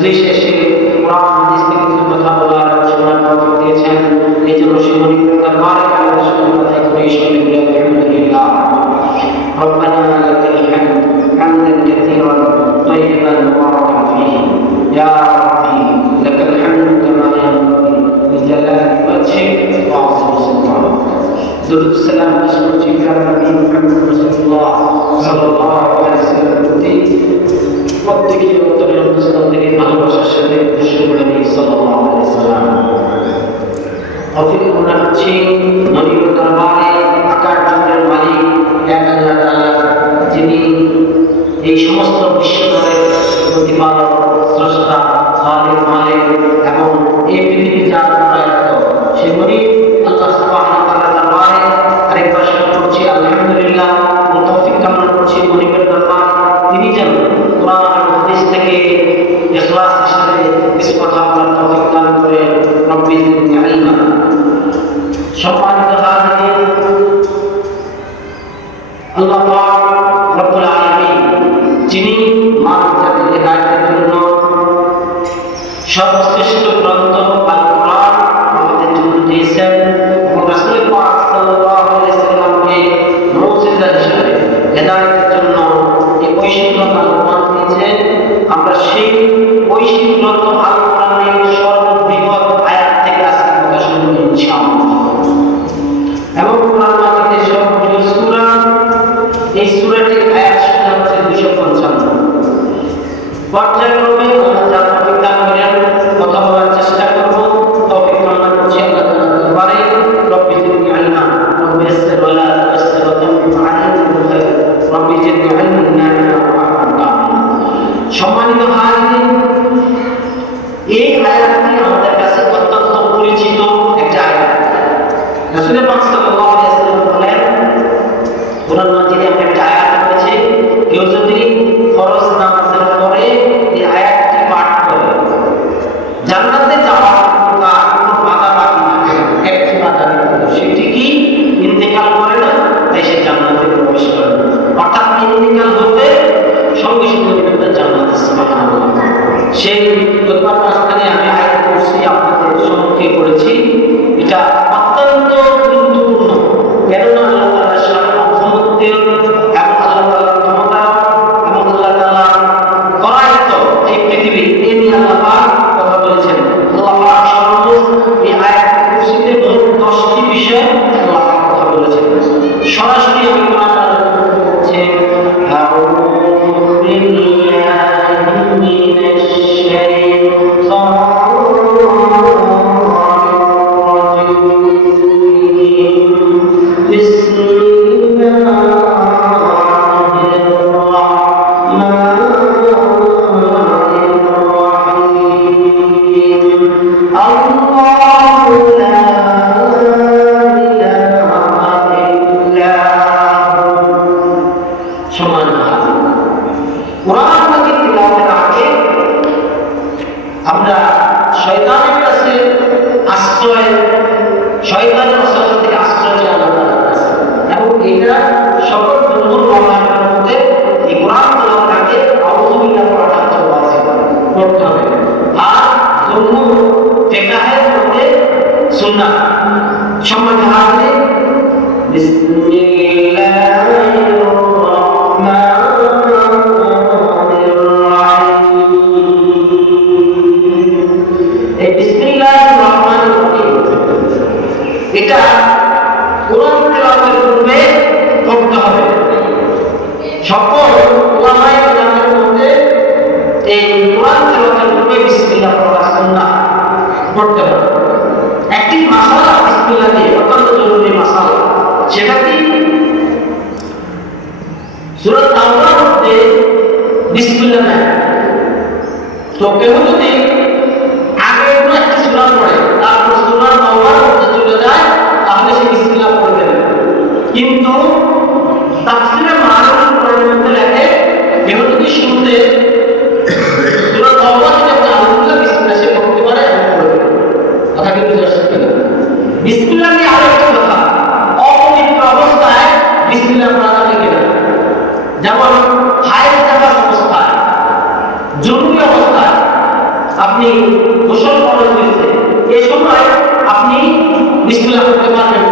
মজলিসে এসে কোরআন হাদিস থেকে কিছু কথা বলার শোনার তৌফিক দিয়েছেন। এই জন্য সে মনিবের দরবারে আমাদের সাথে কথা করে সকলে বলে আলহামদুলিল্লাহ। ربنا لك الحمد حمدا كثيرا طيبا مباركا فيه يا ربي لك الحمد كما ينبغي لجلال وجهك وعظيم سلطانك. درود السلام على نبي محمد رسول الله صلى الله عليه وسلم. প্রত্যেকটি উত্তরের অবস্থান থেকে ভালোবাসার সাথে বিশ্বনবী সাল্লাল্লাহু আলাইহি ওয়াসাল্লাম তৌফিক প্রদান করছি নবীর দরবারে আকাশ জমিনের মালিক এক আল্লাহ তাআলা, যিনি এই সমস্ত বিশ্বজগতের প্রতিপালক, স্রষ্টা, খালিক, মালিক এবং এই পৃথিবী যার প্রয়াত সেই মনিব আল্লাহ সুবহানাহু ওয়া তাআলার দরবারে আরেকবার শুকর করছি আলহামদুলিল্লাহ। তৌফিক কামনা করছি মনিবের দরবারে তিনি যেন কোরআন হাদিস থেকে ইখলাসের সাথে কিছু কথা বলার তৌফিক দান করে। রব্বি জিদনি ইলমা। সম্মানিত হাজিরিন, আল্লাহ পাক রব্বুল আলামিন যিনি মানব জাতির হেদায়েতের জন্য সর্বশ্রেষ্ঠ গ্রন্থ আল কোরআন আমাদের জন্য দিয়েছেন এবং রাসূল পাক সাল্লাল্লাহু আলাইহি ওয়াসাল্লামকে মুজিজা হিসেবে হেদায়েতের জন্য এই ঐশী গ্রন্থ আল কোরআন দিয়েছেন। আমরা সেই ঐশী গ্রন্থ আল কোরআনের সর্ববৃহৎ আয়াত থেকে আজকে কথা শুনব ইনশাআল্লাহ। এবং কোরআন মাজিদের সর্ববৃহৎ সূরা, এই সূরাটির আয়াত সংখ্যা হচ্ছে 255। পর্যায়ক্রমে আমরা যা তৌফিক দান করেন কথা বলার চেষ্টা করব। তৌফিক কামনা করছি আল্লাহ তাআলার দরবারে। রব্বি জিদনি ইলমা রব্বি ইয়াসসির ওয়া লা তু'আসসির ওয়া তাম্মিম আলাইনা বিল খায়র রব্বি জিদনি ইলমান নাফি'আন ওয়া আমলান কামিলা। সম্মানিত হাজিরিন, এই আয়াতটি আমাদের কাছে অত্যন্ত পরিচিত একটা আয়াত। রাসূল পাক সাল্লাল্লাহু আলাইহি ওয়াসাল্লাম বলেন, কোরআন মাজিদে আমরা একটা আয়াত পড়েছি, কেউ যদি ফরজ নামাজের পরে এই আয়াতটি পাঠ করে জান্নাতে যাওয়ার তার কোনো বাধা বাকি থাকে না, একটি বাধা নেই, সেটি কি ইন্তেকাল করে না, তাই সে জান্নাতে প্রবেশ করে না। অর্থাৎ ইন্তেকাল হতে সঙ্গে সঙ্গে তার জান্নাতে সুবহানাল্লাহ। সেই গতবার মাঝখানে আমি আয়াত পড়ছি, আপনাদের সম্মুখে করেছি। এটা অত্যন্ত গুরুত্বপূর্ণ, কেননা আল্লাহ তাআলার সার্বভৌমত্বের এবং আল্লাহ তাআলার ক্ষমতা এবং আল্লাহ তাআলা করায়ত্ত এই পৃথিবী এ নিয়ে আল্লাহ পাক কথা বলেছেন। আল্লাহ পাক সর্বমোট এই আয়াত কুরসিতে মোট 10টি বিষয় আল্লাহ পাক কথা বলেছেন। সরাসরি আমি কোরআন আলোচনা করছি। আউযু বিল্লাহি মিনাশ যেমন হায়ের থাকা অবস্থায়, জরুরি অবস্থায় আপনি গোসল ফরজ হয়েছে, এই সময় আপনি বিসমিল্লাহ করতে পারবেন